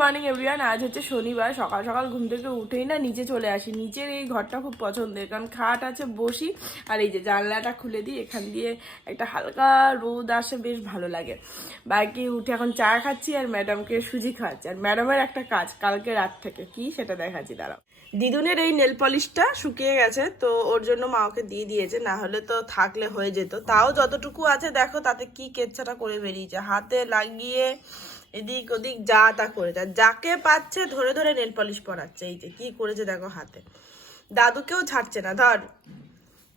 Morning everyone আজ হচ্ছে শনিবার। সকাল সকাল ঘুম থেকে উঠেই না নিচে চলে আসি। নিচের এই ঘরটা খুব পছন্দের, কারণ খাট আছে, বসি। আর এই যে জানলাটা খুলে দিই, এখান দিয়ে একটা হালকা রোদ আসে, বেশ ভালো লাগে। বাকি উঠে এখন চা খাচ্ছি আর ম্যাডামকে সুজি খাওয়াচ্ছি। আর ম্যাডামের একটা কাজ, কালকে রাত থেকে। কি? সেটা দেখাচ্ছি, দাঁড়াও। দিদুনের এই নেল পলিশটা শুকিয়ে গেছে, তো ওর জন্য মা ওকে দিয়ে দিয়েছে। না হলে তো থাকলে হয়ে যেত। তাও যতটুকু আছে, দেখো, তাতে কি কেচ্ছাটা করে বেরিয়েছে। হাতে লাগিয়ে এদিক ওদিক যা তা করেছে আর যাকে পাচ্ছে ধরে ধরে নেল পলিশ পরাচ্ছে। এই যে কি করেছে দেখো হাতে। দাদুকেও ছাড়ছে না ধর।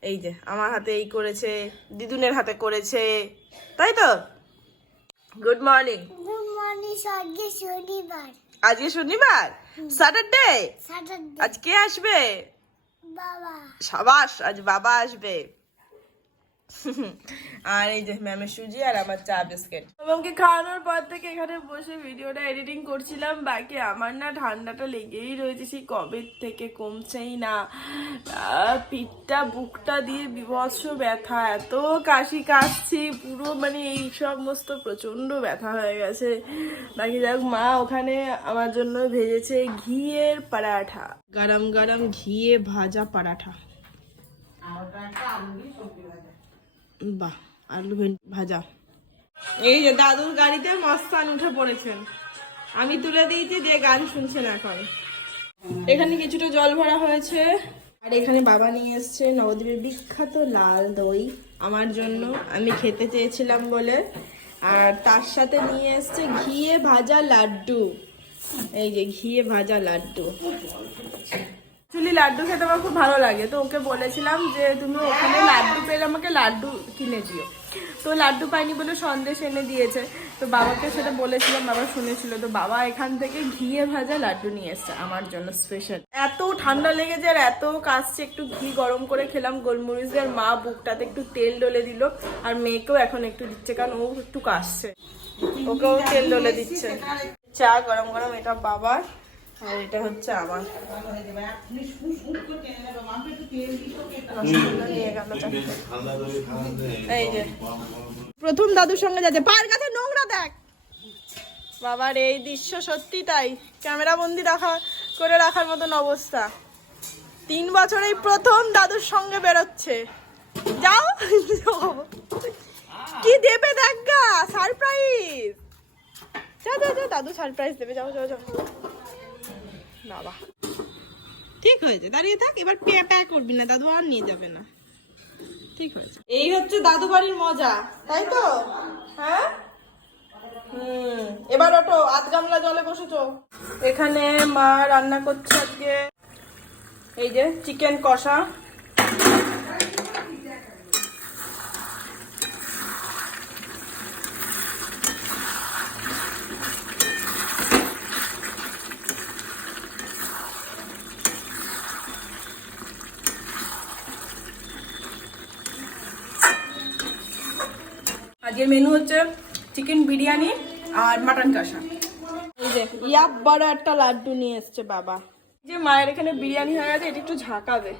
এই যে আমার হাতে এই করেছে দিদুনের হাতে করেছে। তাই তো? গুড মর্নিং গুড মর্নিং আজকে শনিবার। আজকে শনিবার? স্যাটারডে স্যাটারডে আজ কে আসবে? বাবা। সাবাস আজ বাবা আসবে। আর এই যে ম্যামের সুজি আর আমার চা বিস্কিট। আমাকে খাওয়ানোর পর থেকে এখানে বসে ভিডিওটা এডিটিং করছিলাম বাকি আমার না ঠান্ডাটা লেগেই রয়েছে সেই কবে থেকে কমছেই না। পিঠটা বুকটা দিয়ে বিভৎস ব্যথা এত কাশি কাশছি পুরো মানে এই সমস্ত প্রচণ্ড ব্যথা হয়ে গেছে। বাকি যাক মা ওখানে আমার জন্য ভেজেছে ঘিয়ের পরাঠা গরম গরম ঘিয়ে ভাজা পরাঠা। বাহ আলু ভেন- ভাজা। এই যে দাদুর গাড়িতে মস্তান উঠে পড়েছেন। আমি তুলে দিয়েছি, দিয়ে গান শুনছেন এখন। এখানে কিছুটা জল ভরা হয়েছে। আর এখানে বাবা নিয়ে এসছে নবদ্বীপের বিখ্যাত লাল দই। আমার জন্য আমি খেতে চেয়েছিলাম বলে। আর তার সাথে নিয়ে এসছে ঘিয়ে ভাজা লাড্ডু। এই যে ঘিয়ে ভাজা লাড্ডু। অ্যাকচুয়ালি লাড্ডু খেতে আমার খুব ভালো লাগে। তো ওকে বলেছিলাম যে, তুমি ওখানে লাড্ডু পেলে আমাকে লাড্ডু কিনে দিও। তো লাড্ডু পাইনি বলে সন্দেশ এনে দিয়েছে। তো বাবাকে সেটা বলেছিলাম, বাবা শুনেছিল। তো বাবা এখান থেকে ঘিয়ে ভাজা লাড্ডু নিয়ে এসছে আমার জন্য স্পেশাল এত ঠান্ডা লেগেছে আর এত কাশছে, একটু ঘি গরম করে খেলাম গোলমরিচ আর মা বুকটাতে একটু তেল ডলে দিল। আর মেয়েকেও এখন একটু দিচ্ছে, কারণ ও একটু কাশছে। ওকেও তেল ডলে দিচ্ছে। চা গরম গরম, এটা বাবার। আর এটা হচ্ছে আমার। এই যে। প্রথম দাদুর সঙ্গে যাচ্ছে। পায়ের কাছে নোংরা দেখ। বাবার এই দৃশ্য সত্যি তাই। ক্যামেরা বন্দি রাখা, করে রাখার মতন অবস্থা। তিন বছরেই প্রথম দাদুর সঙ্গে বেরোচ্ছে। যাও। কি দেবে দেখ গা সারপ্রাইজ যা যা যা, দাদু সারপ্রাইজ দেবে। যাও যাও যাও। বাবা। ঠিক হয়েছে। দাঁড়িয়ে থাক এবার প্যা প্যা করবি না দাদু আর নিয়ে যাবে না। ঠিক হয়েছে। এই হচ্ছে দাদু বাড়ির মজা তাই তো? হ্যাঁ? হুম এবার ওটো আধ গামলা জলে বসেছো এখানে মা রান্না করছে আজকে। এই যে চিকেন কষা। আজকের মেনু হচ্ছে চিকেন বিরিয়ানি আর মাটন কষা। এই যে ইয়াপ বড় একটা লাড্ডু নিয়ে এসছে বাবা। যে মায়ের এখানে বিরিয়ানি হয়ে গেছে এটা একটু ঝাঁকাবে।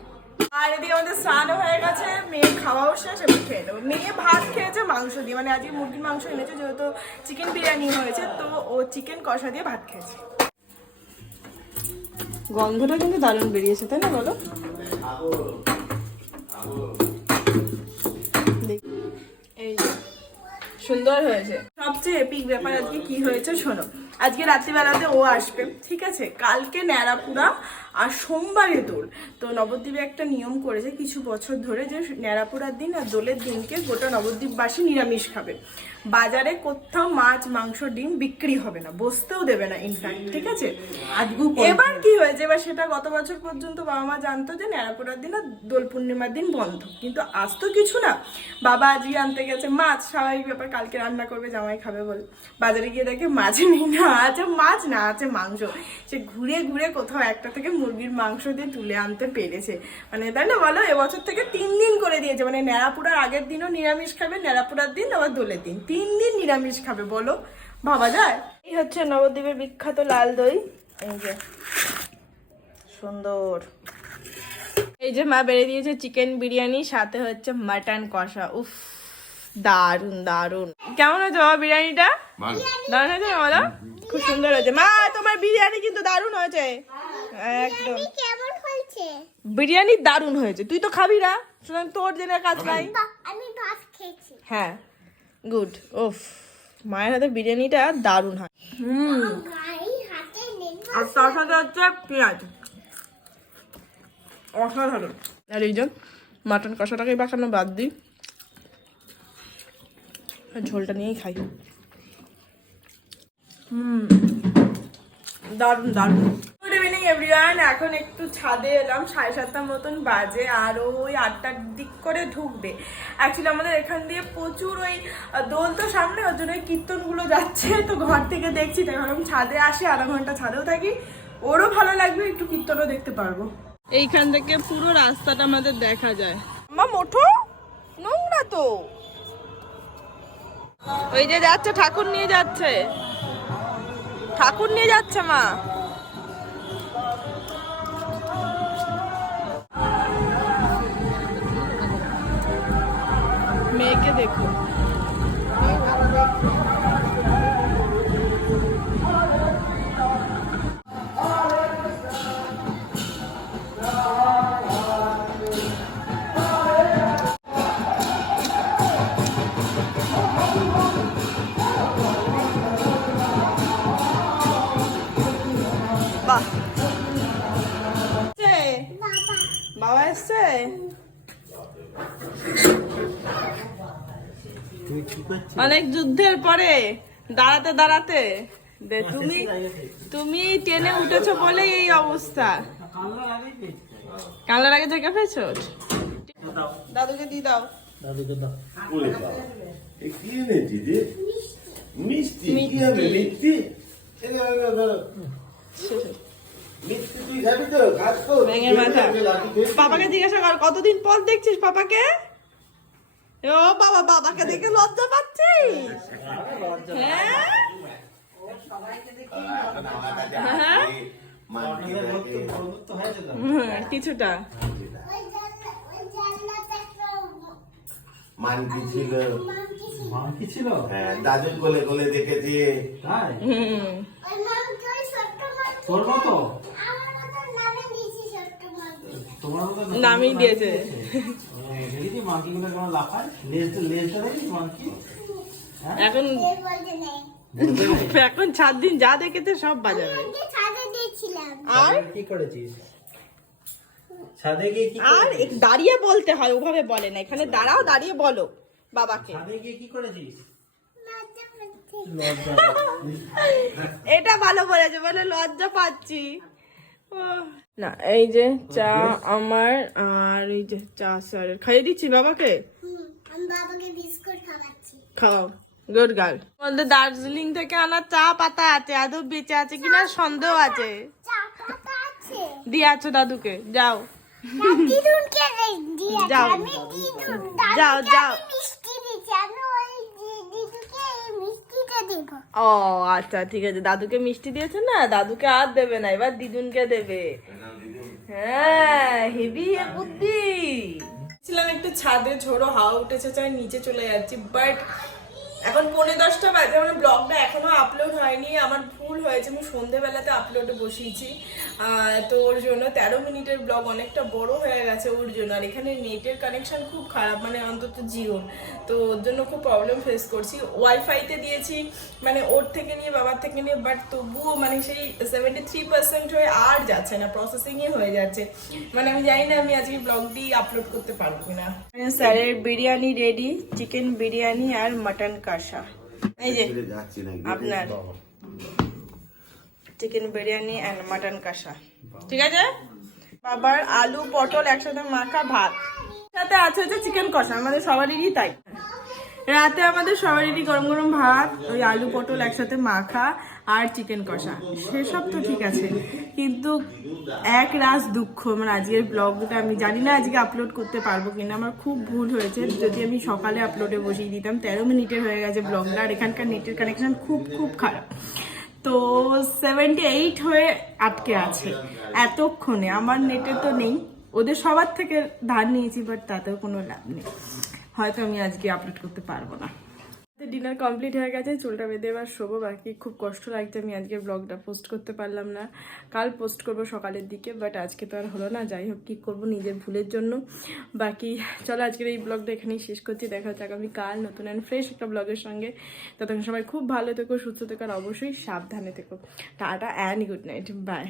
আর এদিকে আমাদের স্নান হয়ে গেছে মেয়ে খাওয়াও শেষ এবার খেয়ে দেবো। মেয়ে ভাত খেয়েছে মাংস দিয়ে মানে আজকে মুরগির মাংস এনেছে যেহেতু চিকেন বিরিয়ানি হয়েছে তো ও চিকেন কষা দিয়ে ভাত খেয়েছে। গন্ধটা কিন্তু দারুণ বেরিয়েছে তাই না বলো? সুন্দর হয়েছে। সবচেয়ে এপিক ব্যাপার আজকে কি হয়েছে, শোনো। আজকে রাত্রিবেলাতে ও আসবে, ঠিক আছে? কালকে ন্যাড়াপুরা আর সোমবারে দোল। তো নবদ্বীপে একটা নিয়ম করেছে কিছু বছর ধরে যে ন্যাড়াপোড়ার দিন আর দোলের দিনকে গোটা নবদ্বীপবাসী নিরামিষ খাবে। বাজারে কোথাও মাছ মাংস ডিম বিক্রি হবে না বসতেও দেবে না ইনফ্যাক্ট ঠিক আছে? এবার কি হয়েছে? এবার সেটা গত বছর পর্যন্ত বাবা মা জানতো যে ন্যাড়াপুরার দিন আর দোল পূর্ণিমার দিন বন্ধ। কিন্তু আজ তো কিছু না। বাবা আজকে আনতে গেছে মাছ স্বাভাবিক ব্যাপার কালকে রান্না করবে জামাই খাবে বলে। বাজারে গিয়ে দেখে মাছ নেই। না আছে মাছ না আছে মাংস। সে ঘুরে ঘুরে কোথাও একটা থেকে মুরগির মাংস দিয়ে তুলে আনতে পেরেছে। মানে তাই না বলো? এবছর থেকে তিন দিন করে দিয়েছে। মানে ন্যাড়াপুরার আগের দিনও নিরামিষ খাবে ন্যাড়াপুরার দিন আবার দোলের দিন। তিন দিন নিরামিষ খাবে বলো? ভাবা যায়? এই হচ্ছে নবদ্বীপের বিখ্যাত লাল দই। এই যে সুন্দর। এই যে মা বেড়ে দিয়েছে চিকেন বিরিয়ানি সাথে হচ্ছে মাটন কষা। উফ দারুণ দারুণ কেমন হয়েছে বাবা বিরিয়ানিটা? দারুণ হয়েছে বলো? খুব সুন্দর হয়েছে। মা তোমার বিরিয়ানি কিন্তু দারুণ হয়েছে। একদম। বিরিয়ানি দারুণ হয়েছে। তুই তো খাবি না? সুতরাং তোর জেনে কাজ নাই। আমি ভাত খেয়েছি। হ্যাঁ গুড। ওফ মায়ের হাতে বিরিয়ানিটা দারুণ হয়। হুম। আর তার সাথে হচ্ছে পেঁয়াজ। অসাধারণ। আর এই যে মাটন কষাটাকে বাসানো বাদ দিই। ঝোলটা নিয়েই খাই। হুম। দারুণ দারুণ। গুড ইভিনিং এভরিওয়ান এখন একটু ছাদে এলাম। সাড়ে সাতটার মতন বাজে আর ওই আটটার দিক করে ঢুকবে। অ্যাকচুয়ালি আমাদের এখান দিয়ে প্রচুর ওই দোল তো সামনে ওর জন্য কীর্তনগুলো যাচ্ছে। তো ঘর থেকে দেখছি তাই ভাবলাম ছাদে আসি আধা ঘণ্টা ছাদেও থাকি। ওরও ভালো লাগবে একটু কীর্তনও দেখতে পারব। এইখান থেকে পুরো রাস্তাটা আমাদের দেখা যায়। মা মোটো? নোংরা তো। ওই যে যাচ্ছে ঠাকুর নিয়ে যাচ্ছে। ঠাকুর নিয়ে যাচ্ছে মা। মেয়েকে দেখো। অনেক যুদ্ধের পরে দাঁড়াতে দাঁড়াতে তুমি তুমি ট্রেনে উঠেছো বলেই এই অবস্থা। কালার আগে জায়গা পেয়েছ দাদুকে দিয়ে দাও। রে? মিষ্টি। মিষ্টি মাথা। পাপাকে জিজ্ঞাসা কর কতদিন পর দেখছিস পাপাকে? ও বাবা বাবাকে দেখে লজ্জা পাচ্ছিস? হ্যাঁ? হ্যাঁ? কিছুটা। মানকি ছিল হ্যাঁ দাদুর কোলে কোলে দেখেছি। তোর মতো? নামই দিয়েছে। মাংকি এখন সাত দিন যা দেখেছে সব বাজাবে। আর? কি করেছিস? আর দাঁড়িয়ে বলতে হয় ওভাবে বলে না। এখানে দাঁড়াও দাঁড়িয়ে বলো বাবাকে। কি করেছিস? লজ্জা পাচ্ছি। লজ্জা এটা ভালো বলেছে বলে লজ্জা পাচ্ছি। না এই যে চা আমার আর এই যে চা স্যারের। খাইয়ে দিচ্ছি বাবাকে? খাও গুড গার্ল। আমাদের দার্জিলিং থেকে আনা চা পাতা আছে আদৌ বেঁচে আছে কিনা সন্দেহ আছে? দিয়ে আছো দাদুকে যাও। দিয়েছি যাও। যাও, দাদুকে যাও। আমি মিষ্টি দিচ্ছি আমি ওই দি- দিদুকে এই মিষ্টিটা দিব। ও আচ্ছা ঠিক আছে। দাদুকে মিষ্টি দিয়েছে না? দাদুকে আর দেবে না এবার দিদুনকে দেবে। হ্যাঁ হেভি বুদ্ধি। ছিলাম একটু ছাদে ঝোড়ো হাওয়া উঠেছে চাই নিচে চলে যাচ্ছি বাট এখন পনেরো দশটা বাজে আমার ব্লগটা এখনও আপলোড হয়নি আমার ভুল হয়েছে। আমি সন্ধেবেলাতে আপলোডে বসিয়েছি। তো ওর জন্য তেরো মিনিটের ব্লগ অনেকটা বড় হয়ে গেছে ওর জন্য। আর এখানে নেটের কানেকশন খুব খারাপ মানে অন্তত জিও তো ওর জন্য খুব প্রবলেম ফেস করছি। ওয়াইফাইতে দিয়েছি মানে ওর থেকে নিয়ে বাবার থেকে নিয়ে বাট তবুও মানে সেই সেভেন্টি থ্রি পার্সেন্ট হয়ে আর যাচ্ছে না প্রসেসিংই হয়ে যাচ্ছে। মানে আমি জানি না আমি আজকে ব্লগটি আপলোড করতে পারব না স্যারের বিরিয়ানি রেডি চিকেন বিরিয়ানি আর মাটন কষা। এই যে আপনার। চিকেন বিরিয়ানি অ্যান্ড মাটন কষা ঠিক আছে? বাবার আলু পটল একসাথে মাখা ভাত। সাথে আছে হচ্ছে চিকেন কষা আমাদের সবারই তাই। রাতে আমাদের সবারই গরম গরম ভাত ওই আলু পটল একসাথে মাখা আর চিকেন কষা। সেসব তো ঠিক আছে কিন্তু এক রাস দুঃখ। মানে আজকের ব্লগটা আমি জানি না আজকে আপলোড করতে পারব কিনা আমার খুব ভুল হয়েছে। যদি আমি সকালে আপলোডে বসিয়ে দিতাম তেরো মিনিটের হয়ে গেছে ব্লগটা আর এখানকার নেটের কানেকশন খুব খুব খারাপ। তো সেভেন্টি এইট হয়ে আটকে আছে। এতক্ষণে, আমার নেটে তো নেই। ওদের সবার থেকে ধার নিয়েছি বাট তাতেও কোনো লাভ নেই। হয়তো আমি আজকে আপলোড করতে পারব না। ডিনার কমপ্লিট হয়ে গেছে, চুলটা বেঁধে এবার শোবো, বাকি খুব কষ্ট লাগছে, আমি আজকে ব্লগটা পোস্ট করতে পারলাম না। কাল পোস্ট করব সকালের দিকে বাট আজকে তো আর হলো না, যাই হোক, কী করব নিজের ভুলের জন্য। বাকি চলো আজকের এই ব্লগটা এখানেই শেষ করছি, দেখা হচ্ছে আগামী কাল নতুন অ্যান্ড ফ্রেশ একটা ব্লগের সঙ্গে। ততক্ষণ সবাই খুব ভালো থেকো, সুস্থ থেকো, আর অবশ্যই সাবধানে থেকো। Tata and good night bye